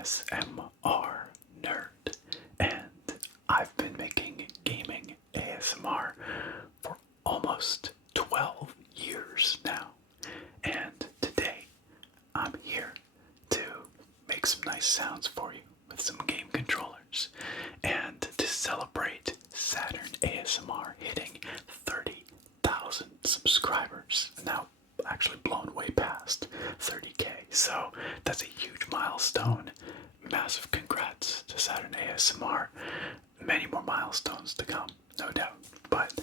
ASMR nerd, and I've been making gaming ASMR for almost 12 years now. And today I'm here to make some nice sounds for you with some game controllers and to celebrate Saturn ASMR hitting 30,000 subscribers. Now, actually blown way past 30k, so that's a huge milestone. Massive congrats to Saturn ASMR. Many more milestones to come, no doubt. But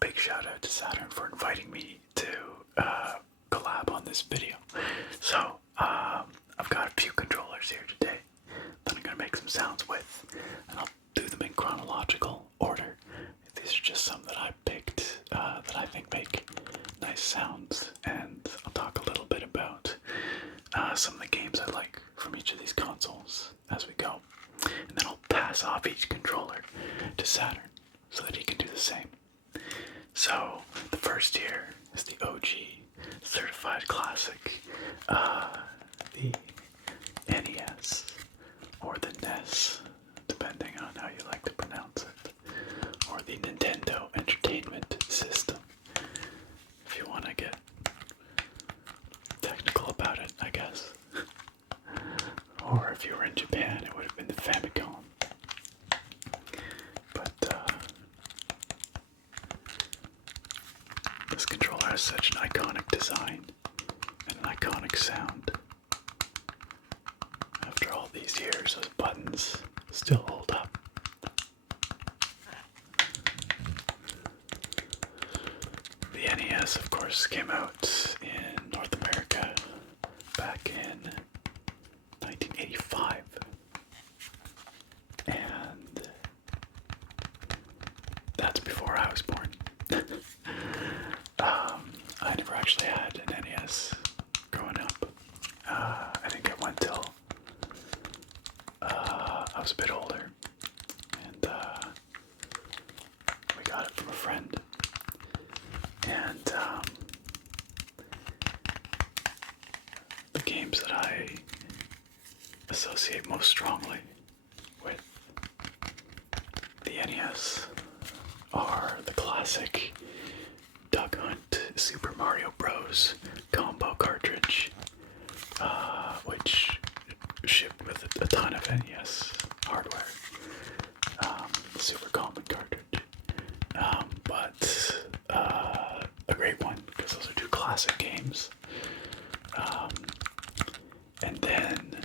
big shout out to Saturn for inviting me to collab on this video. So I've got a few controllers here today that I'm gonna make some sounds with, and I'll do them in chronological order. These are just some that I picked that I think make nice sounds, and I'll talk a little bit about some of the games I like from each of these consoles as we go. And then I'll pass off each controller to Saturn so that he can do the same. So the first here is the OG certified classic, the NES, or the NES, depending on how you like to pronounce it, or the Nintendo Entertainment System, if you want to get technical about it, I guess. Or if you were in Japan, it would have been the Famicom. But this controller has such an iconic design and an iconic sound. After all these years, those buttons still hold up. The NES, of course, came out in North America back in 1985. And that's before I was born. I never actually had an NES growing up. I think it went till I was a bit older, and we got it from a friend. And the games that I associate most strongly with the NES are the classic Duck Hunt Super Mario Bros. Combo cartridge, which shipped with a ton of NES hardware. The Super Common cartridge. But a great one, because those are two classic games. And then,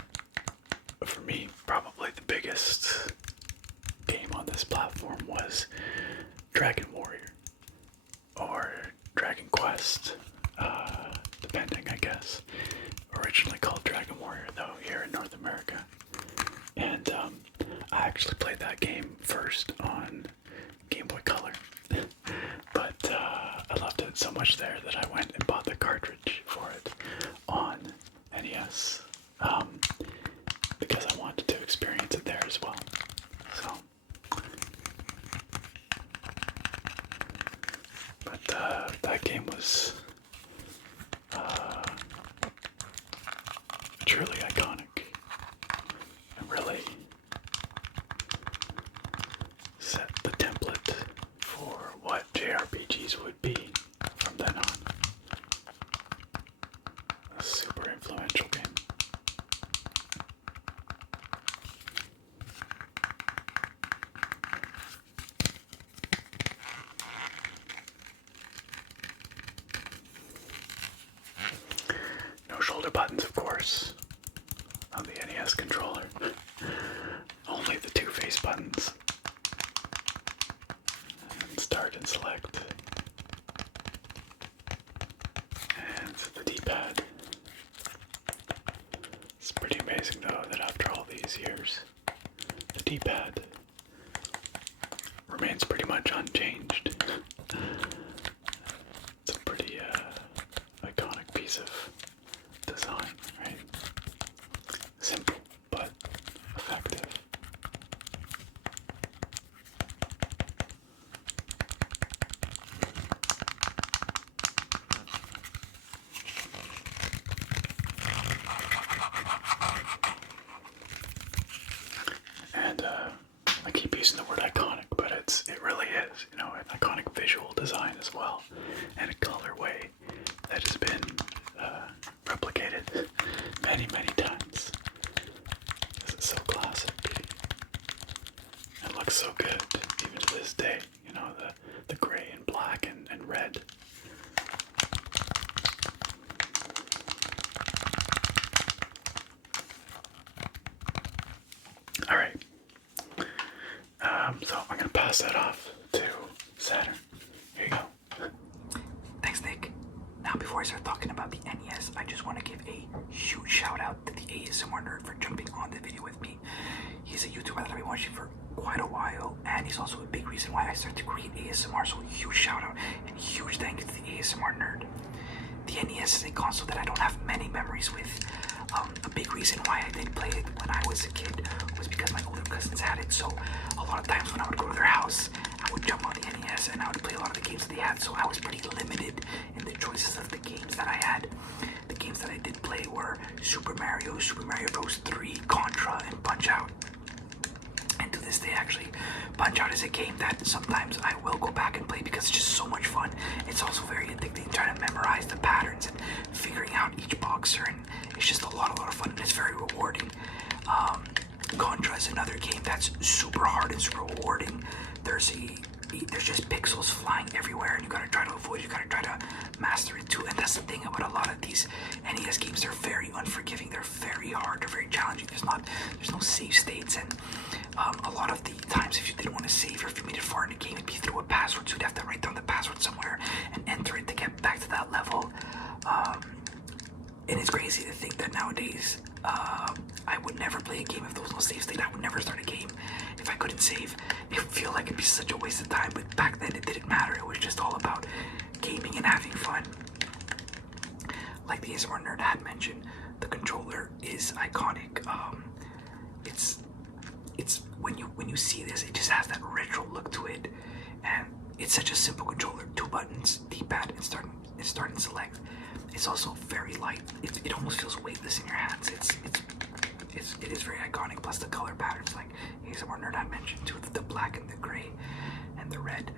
for me, probably the biggest game on this platform was Dragon Warrior, or Dragon Quest, depending, I guess. Originally called Dragon Warrior, though, here in North America. And I actually played that game first on Game Boy Color. But I loved it so much there that I went and bought the cartridge for it on NES, because I wanted to experience it there as well. So, but that game was truly iconic, and really set the template for what JRPGs would be from then on. A super influential game. No shoulder buttons, of course, on the NES controller. Only the two face buttons. And start and select. And the D-pad. It's pretty amazing, though, that after all these years, the D-pad remains pretty much unchanged. It's a pretty iconic piece of design, right? Simple, but effective. pass that off to Saturn. Here you go. Thanks, Nick. Now, before I start talking about the NES, I just want to give a huge shout out to the ASMR nerd for jumping on the video with me. He's a YouTuber that I've been watching for quite a while, and he's also a big reason why I started to create ASMR, so huge shout out and huge thank you to the ASMR nerd. The NES is a console that I don't have many memories with. A big reason why I did play it when I was a kid was because my older cousins had it, so a lot of times when I would go to their house, I would jump on the NES and I would play a lot of the games that they had, so I was pretty limited in the choices of the games that I had. The games that I did play were Super Mario Bros. 3, Contra, and Punch-Out! And to this day, actually, Punch-Out! Is a game that sometimes I will go back and play because it's just so much fun. It's also very addicting, trying to memorize the patterns and figuring out each boxer, and it's just a lot of fun, and it's very rewarding. Contra is another game that's super hard and super rewarding. There's just pixels flying everywhere, and you gotta try to avoid it, you gotta try to master it too. And that's the thing about a lot of these NES games, they're very unforgiving, they're very hard, they're very challenging. There's no save states, and a lot of the times if you didn't want to save or if you made it far in the game, it'd be through a password, so you'd have to write down the password somewhere and enter it to get back to that level. And it's crazy to think that nowadays I would never play a game if there was no save state. I would never start a game if I couldn't save. It would feel like it'd be such a waste of time, but back then it didn't matter. It was just all about gaming and having fun. Like the ASMR nerd had mentioned, the controller is iconic. It's when you see this, it just has that retro look to it, and it's such a simple controller: 2 buttons, D-pad, and start and select. It's also very light. It almost feels weightless in your hands. It is very iconic. Plus the color patterns, like ASMR nerd I mentioned too, the black and the gray and the red.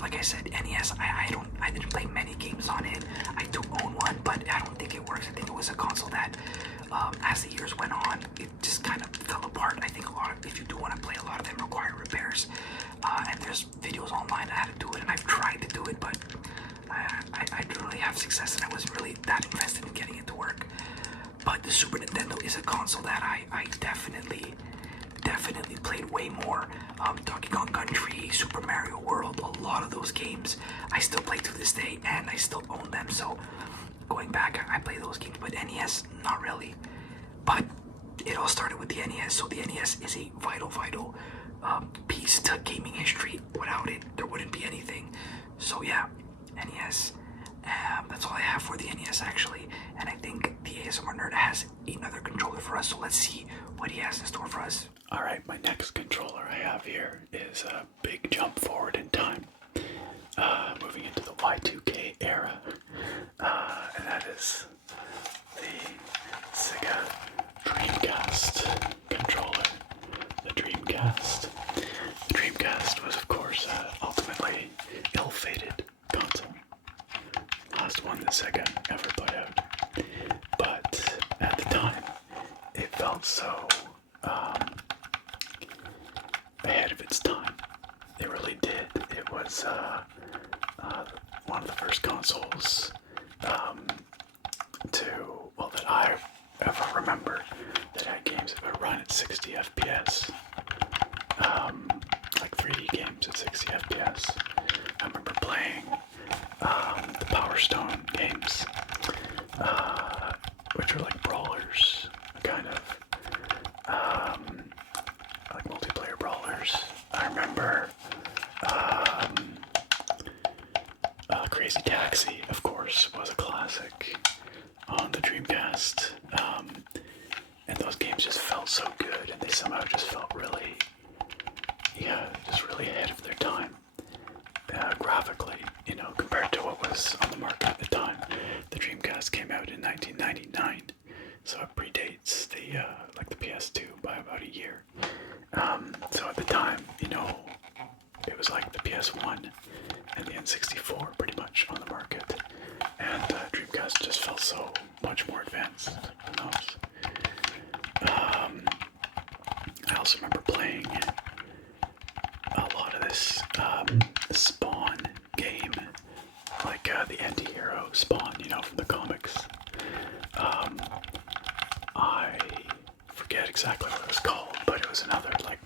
Like I said, NES. I didn't play many games on it. I do own one, but I don't think it works. I think it was a console that, as the years went on, it just kind of fell apart. I think if you do want to play, a lot of them require repairs. And there's videos online on how to do it, and I've tried to do it, but I didn't really have success, and I wasn't really that invested in getting it to work. But the Super Nintendo is a console that I definitely played way more. Donkey Kong Country, Super Mario World, a lot of those games I still play to this day, and I still own them. So going back, I play those games, but NES, not really. But it all started with the NES, so the NES is a vital piece to gaming history. Without it, there wouldn't be anything. So yeah, NES. That's all I have for the NES actually, and I think the ASMR nerd has another controller for us, so let's see what he has in store for us. Alright, my next controller I have here is a big jump forward in time, moving into the Y2K era, and that is the Sega Dreamcast controller. The Dreamcast. The Dreamcast was, of course, ultimately ill-fated console. Last one that Sega ever put out. But at the time, it felt so ahead of its time. It really did. It was one of the first consoles that I ever remember that had games that would run at 60 FPS. Like 3D games at 60 FPS. I remember playing the Power Stone games, which are like brawlers, kind of, like multiplayer brawlers. I remember Crazy Taxi, of course, was a classic on the Dreamcast, and those games just felt so good, and they somehow just felt really, just really ahead of their time. Graphically, compared to what was on the market at the time. The Dreamcast came out in 1999, so it predates the PS2 by about a year. So at the time, it was like the PS1 and the N64 pretty much on the market, and Dreamcast just felt so much more advanced. Who knows? I also remember playing a lot of this Spawn game, like the anti-hero Spawn, from the comics. I forget exactly what it was called, but it was another like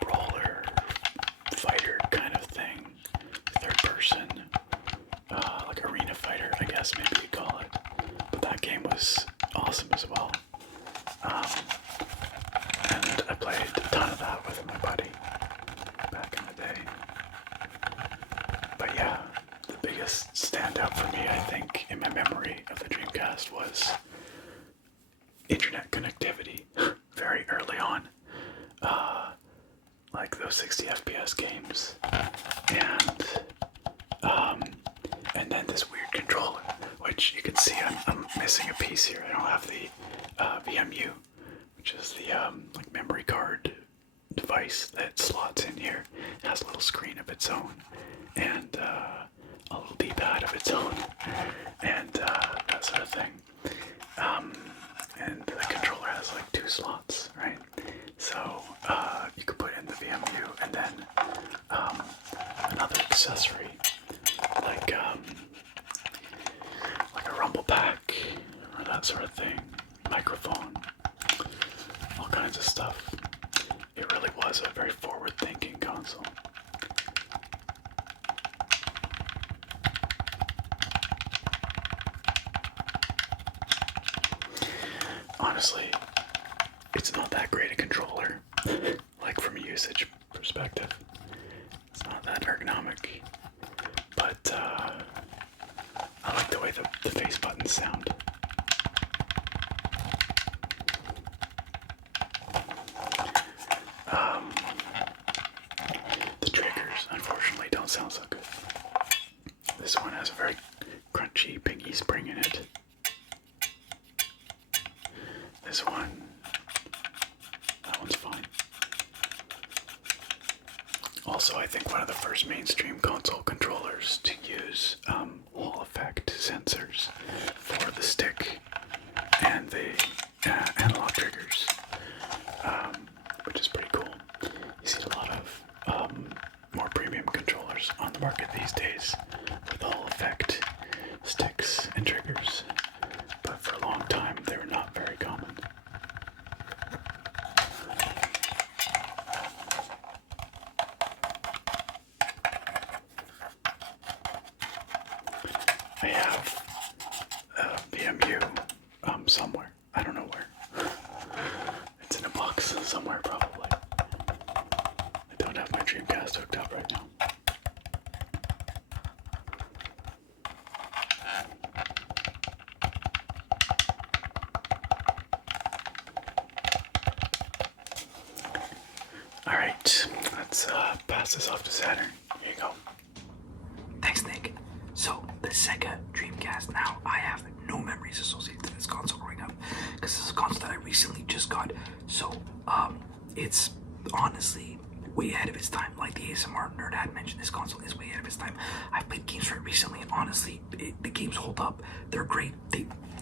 brawler was awesome as well. And I played a ton of that with my buddy back in the day. But yeah, the biggest standout for me, I think, in my memory of the Dreamcast was internet connectivity very early on. Like those 60 FPS games. And then this weird controller, which you can see I'm missing a piece here. I don't have the VMU, which is the like memory card device that slots in here. It has a little screen of its own and a little D-pad of its own and that sort of thing. And the controller has like 2 slots, right? So you could put in the VMU and then another accessory like a rumble pack or that sort of thing, microphone, all kinds of stuff. It really was a very forward-thinking console. Honestly, it's not that great a controller, like from a usage perspective. It's not that ergonomic, but I like the way the face buttons sound. The triggers, unfortunately, don't sound so good. This one has a very crunchy pinky spring in it. This one, that one's fine. Also, I think one of the first mainstream console controllers to use Hall effect sensors for the stick and the analog triggers, which is pretty cool. You see a lot of more premium controllers on the market these days with Hall effect sticks and triggers, but for a long time they were not very common. I have a VMU somewhere. I don't know where. It's in a box somewhere probably. I don't have my Dreamcast hooked up right now. Alright, let's pass this off to Saturn. Here you go. Thanks, Nick. So, the Sega Dreamcast. Now, I have no memories associated with this console growing up, because this is a console that I recently just got. So, it's honestly way ahead of its time. Like the ASMR nerd had mentioned, this console is way ahead of its time. I've played games for it recently, and honestly, the games hold up. They're great.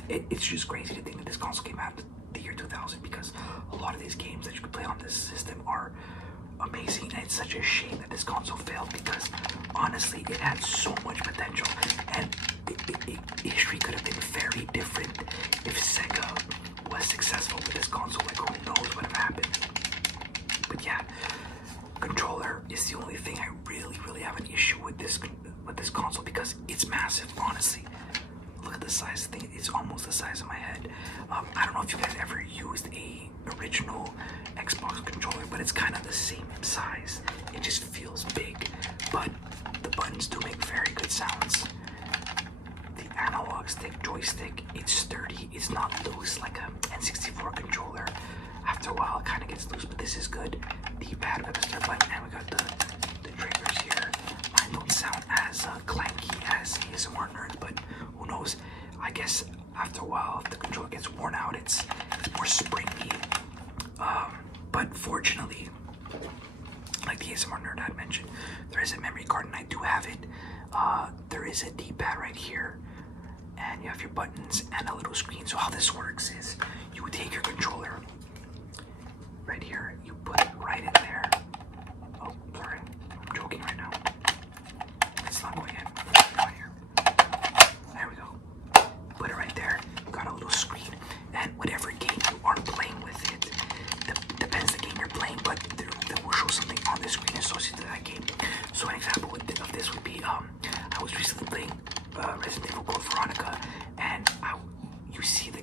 It's just crazy to think that this console came out in the year 2000, because a lot of these games that you could play on this system are amazing, and it's such a shame that this console failed, because honestly it had so much potential, and history could have been very different if Sega was successful with this console. Like, who knows what would have happened. But yeah, controller is the only thing I really have an issue with this console, because it's massive. Honestly, look at the size of the thing. It's almost the size of my head. I don't know if you guys ever used a original Xbox controller, but it's kind of the same size. It just feels big, but the buttons do make very good sounds. The analog stick, joystick, it's sturdy. It's not loose like a N64 controller. After a while, it kind of gets loose, but this is good. The pad with the start button, and we got the triggers here. Mine don't sound as clanky as ASMR nerd, but who knows? I guess after a while, if the controller gets worn out, it's more springy. But fortunately, like the ASMR nerd had mentioned, there is a memory card, and I do have it. There is a D-pad right here, and you have your buttons and a little screen. So how this works is, you would take your controller right here, you put it right in there. Oh, sorry, I'm joking right now. It's not going in. Right here. There we go. Put it right there. Got a little screen, and whatever game you are playing with it, depends the game you're playing, but they will show something on the screen associated to that game. So an example of this would be, I was recently playing Resident Evil Code Veronica, and you see the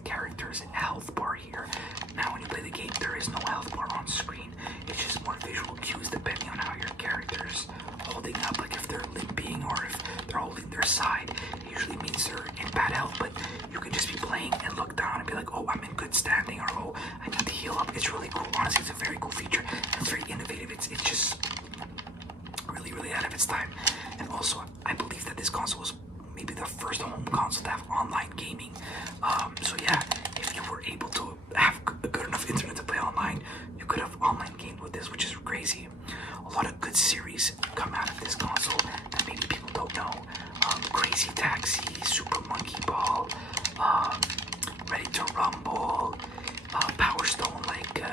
honestly, it's a very cool feature. It's very innovative. It's just really, really ahead of its time. And also, I believe that this console was maybe the first home console to have online gaming. So yeah, if you were able to have a good enough internet to play online, you could have online gamed with this, which is crazy. A lot of good series come out of this console that maybe people don't know. Crazy Taxi, Super Monkey Ball, Ready to Rumble, Power Stone, like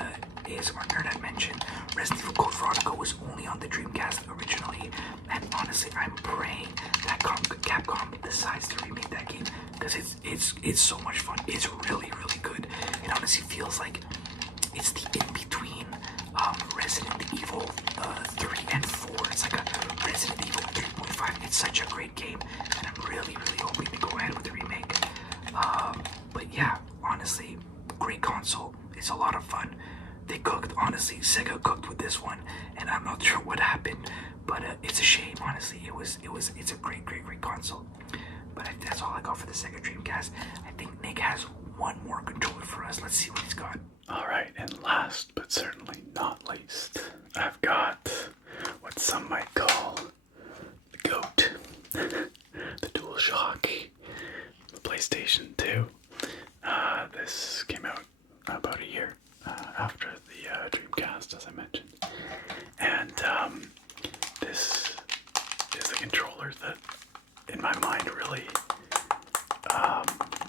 ASMR Nerd had mentioned. Resident Evil Code Veronica was only on the Dreamcast originally, and honestly, I'm praying that Capcom decides to remake that game because it's so much fun. It's really, really good. It honestly feels like it's the in between Resident Evil 3 and 4. It's like a Resident Evil 3.5. It's such a great game, and I'm really, really hoping to go ahead with the remake. But yeah, honestly, great console. It's a lot of fun. They cooked, honestly. Sega cooked with this one, and I'm not sure what happened, but it's a shame. Honestly, it's a great, great, great console. But that's all I got for the Sega Dreamcast. I think Nick has one more controller for us. Let's see what he's got. Alright, and last but certainly not least, I've got what some might call the GOAT, the DualShock, the PlayStation 2. This came out about a year after the Dreamcast, as I mentioned. And this is the controller that, in my mind, really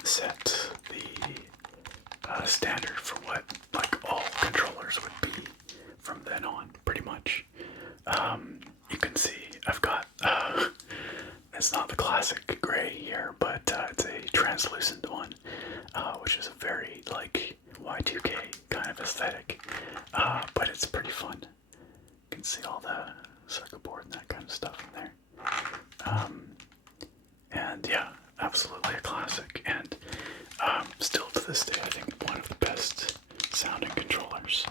set the standard for what like all controllers would be from then on, pretty much. You can see I've got it's not the classic gray here, but it's a translucent one, which is a very like Y2K kind of aesthetic, but it's pretty fun. You can see all the circuit board and that kind of stuff in there. And yeah, absolutely a classic, and still to this day, I think one of the best sounding controllers,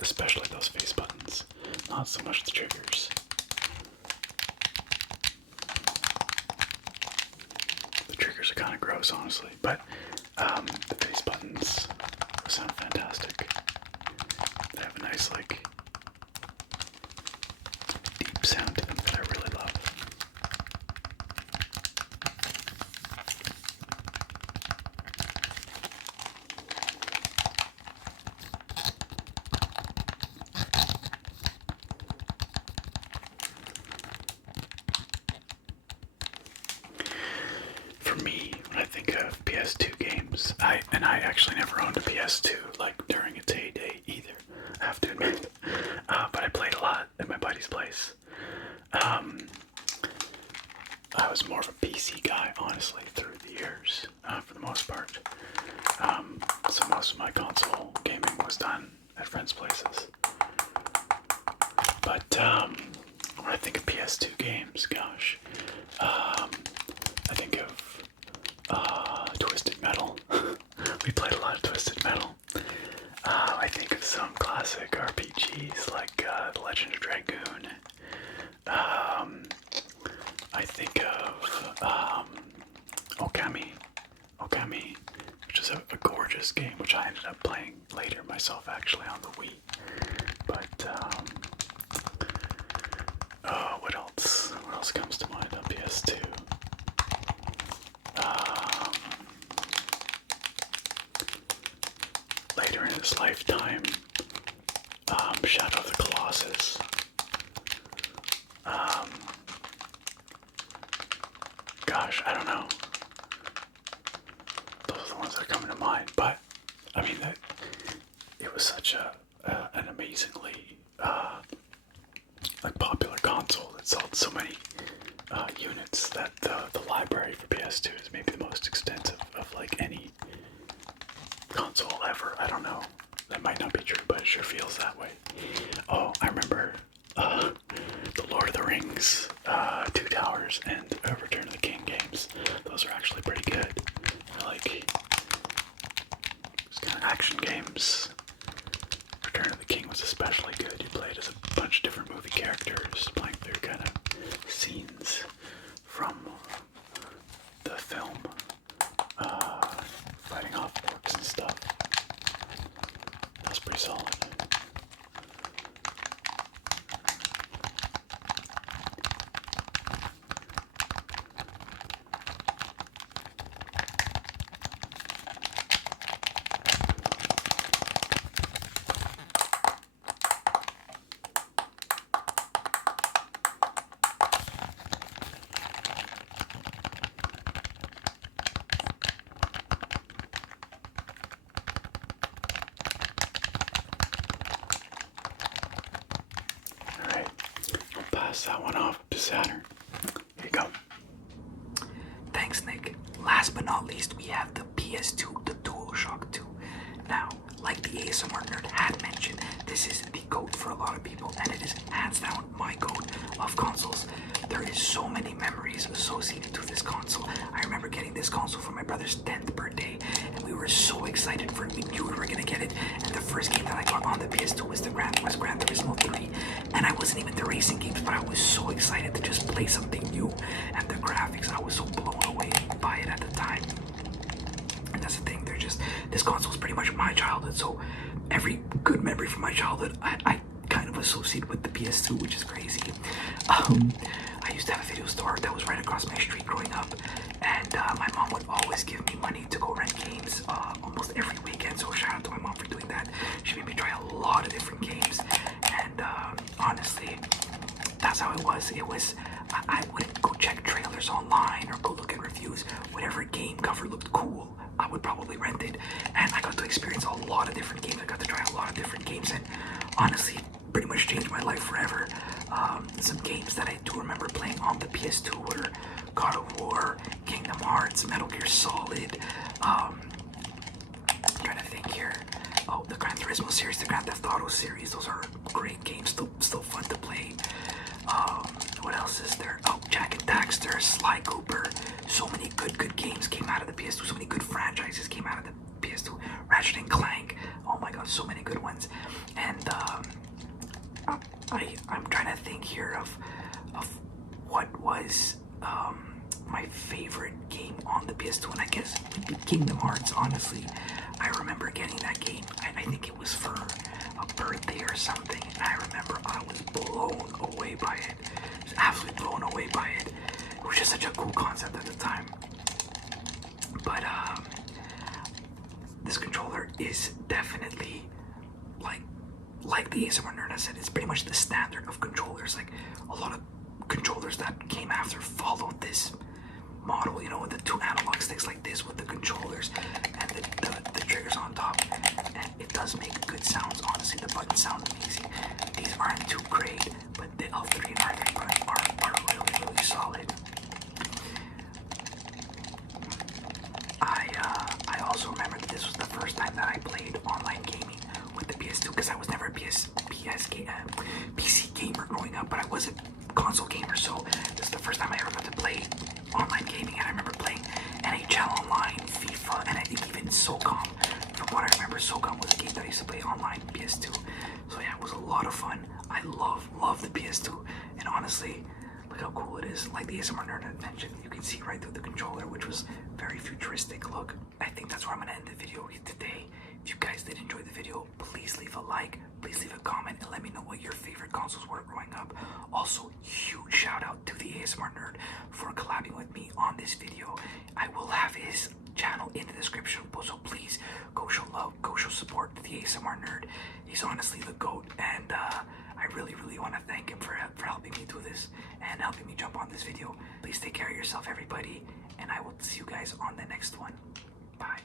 especially those face buttons, not so much the triggers. The triggers are kind of gross, honestly, but the face buttons sound fantastic. They have a nice, like, deep sound to them that I really love. For me, when I think of PS2 games, I actually never owned a PS2 like during its heyday either, I have to admit. But I played a lot at my buddy's place. I was more of a PC guy, honestly, through the years, for the most part. So most of my console gaming was done at friends' places. But when I think of PS2 games, gosh, I think of Twisted Metal. We played a lot of Twisted Metal. I think of some classic RPGs like The Legend of Dragoon. I think of Okami, which is a gorgeous game, which I ended up playing later myself, actually, on the Wii. But what else? What else comes to mind on PS2? Later in his lifetime, Shadow of the Colossus. Gosh, I don't know. Those are the ones that are coming to mind. But I mean, it was such an amazingly like popular console that sold so many units that the library for PS2 is maybe the most extensive of like any console ever. I don't know. That might not be true, but it sure feels that way. Oh, I remember the Lord of the Rings, Two Towers, and Return of the King games. Those are actually pretty good. They're like these kind of action games. Return of the King was especially good. You played as a bunch of different movie characters, playing through kind of scenes from the film, fighting off orcs and stuff. That was pretty solid. dust that one off to Saturn. Here you go. Thanks, Nick. Last but not least, we have the PS2, the DualShock 2. Now, like the ASMR nerd had mentioned, this is the GOAT for a lot of people, and it is hands down my GOAT of consoles. There is so many memories associated to this console. I remember getting this console for my brother's 10th birthday, and we were so excited for it. We knew we were gonna get it, and the first game that I got on the PS2 was Gran Turismo 3, and I wasn't even the racing games, but I was so excited to just play something new, and the graphics, I was so blown away by it at the time. And that's the thing, this console is pretty much my childhood, so every good memory from my childhood, I kind of associate with the PS2, which is crazy. I used to have a video store that was right across my street growing up, and my mom would always give me money to go rent games almost every weekend, so shout out to my mom for doing that. She made me try a lot of different games, and honestly, that's how it was. I wouldn't go check trailers online or go look at reviews. Whatever game cover looked cool, I would probably rent it, and I got to experience a lot of different games. I got to try a lot of different games, and honestly, pretty much changed my life forever. Some games that I do remember playing on the PS2 were God of War, Kingdom Hearts, Metal Gear Solid. I'm trying to think here. Oh, the Gran Turismo series, the Grand Theft Auto series. Those are great games, still fun to play. What else is there? Oh, Jack and Daxter, Sly Cooper. So many good games came out of the PS2. So many good franchises came out of the PS2. Ratchet and Clank. Oh my god, so many good ones. And I'm trying to think here of what was my favorite game on the PS2, and I guess it would be Kingdom Hearts. Honestly, I remember getting that game. I think it was for a birthday or something, and I remember I was blown away by it. Just absolutely blown away by it. It was just such a cool concept at the time. But this controller is definitely like the ASMR nerd has said, it's pretty much the standard of controllers. Like a lot of controllers that came after followed this model, you know, with the two analog sticks like this with the controllers and the triggers on top, and it does make good sounds. Honestly, the buttons sound amazing. These aren't too great, but the L3 and R3 buttons are really solid. I also remember that this was the first time that I played online gaming with the PS2, because I was never a PC gamer growing up, but I was a console gamer, so this is the first time I ever got to play online gaming. And I remember playing NHL Online, FIFA, and I think even SOCOM. From what I remember, SOCOM was a game that I used to play online PS2. So yeah, it was a lot of fun. I love the PS2, and honestly, look how cool it is. Like the ASMR nerd had mentioned, you can see right through the controller, which was very futuristic look. I think that's where I'm gonna end the video today. If you guys did enjoy the video, please leave a like, please leave a comment, and let me know what your favorite consoles were growing up. Also, huge shout out to the ASMR nerd for collabing with me on this video. I will have his channel in the description, so please go show love, go show support to the ASMR nerd. He's honestly the GOAT, and I really want to thank him for helping me do this and helping me jump on this video. Please take care of yourself, everybody, and I will see you guys on the next one. Bye.